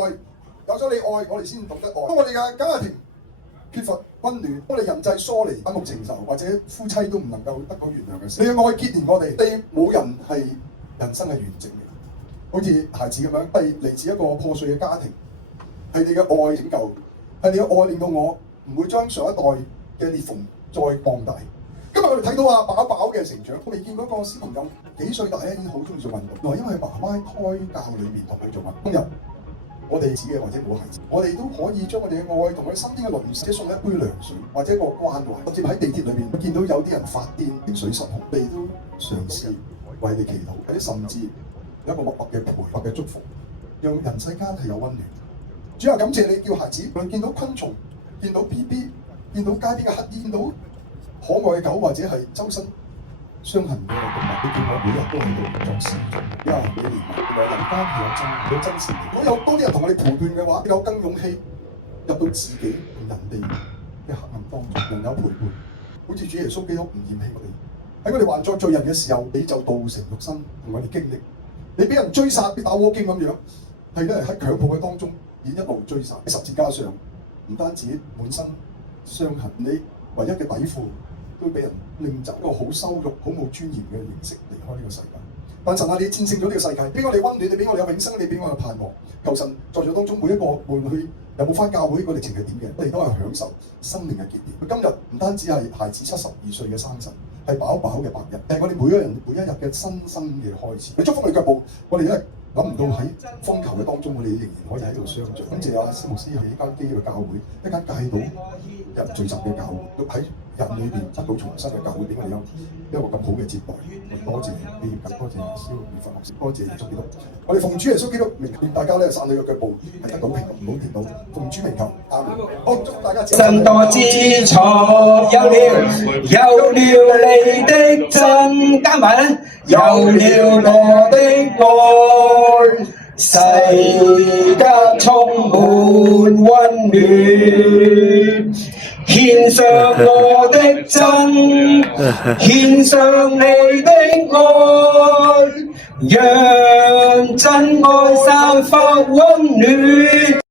愛，有咗你愛，我哋先懂得愛。當我哋嘅家庭缺乏溫暖，當你人際疏離、反目成仇，或者夫妻都唔能夠得到原諒嘅時候，你嘅愛結連我哋。你冇人係人生係完整嘅，好似孩子咁樣，係嚟自一個破碎嘅家庭，係你嘅愛拯救，係你嘅愛令到我唔會將上一代嘅裂縫再放大。今日我哋睇到阿飽飽嘅成長，我未見嗰個小朋友幾歲大咧已經好中意做運動，原來因為爸媽喺胎教裏面同佢做運動。今日我哋自己或者冇孩子，我哋都可以將我哋嘅愛同佢身邊嘅鄰舍送一杯涼水，或者一個關懷，甚至喺地鐵裏面見到有啲人發癲、情緒失控，你都嘗試為你祈禱，或者甚至有一個默默嘅陪或嘅祝福，讓人世間係有溫暖。主啊，感謝你叫孩子，無論見到昆蟲、見到 BB、見到街邊嘅乞兒、見到可愛嘅狗或者係周身傷痕嘅動物，你叫我每日都喺度作事。你憐憫，原來人間係有真善美。如果有多啲人同我哋陪伴嘅話，有更勇氣入到自己同人哋嘅黑暗當中，人有陪伴，好似主耶穌基督唔嫌棄我哋。喺我哋還作罪人嘅時候，你就道成肉身同我哋經歷。你俾人追殺，俾打窩經咁樣，係咧喺強暴嘅當中，演一路追殺。喺十字架上，唔單止滿身傷痕，你唯一嘅底褲都俾人拎走，一個好羞辱、好冇尊嚴嘅形式離開呢個世界。但神啊，你戰勝咗呢個世界，俾我哋溫暖，你俾我哋有永生，你俾我哋盼望。求神在座當中每一個，無論佢有冇返教會，個歷程係點嘅，我哋都係享受生命嘅結連。今日唔單止係孩子72歲嘅生辰，係飽飽嘅白日，係我哋每一日嘅新生嘅開始。你祝福你腳步，我哋咧諗唔到喺風球嘅當中，我哋仍然可以喺度相聚。感謝阿司牧師係一間基督嘅教會，一間帶到人聚集嘅教會，喺人裏邊得到重生嘅教會，俾我哋有一個咁好嘅接待。多謝你，多謝蕭宇發牧師，多謝耶穌基督。我哋奉主耶穌基督名，願大家咧散你嘅腳步係得到平安，唔好跌倒。奉主名求，阿門。好，祝大家真多知錯，有了你的真，加埋咧，有了我的愛，世間充滿溫暖。獻上我的真，獻上你的愛，讓真愛散發溫暖。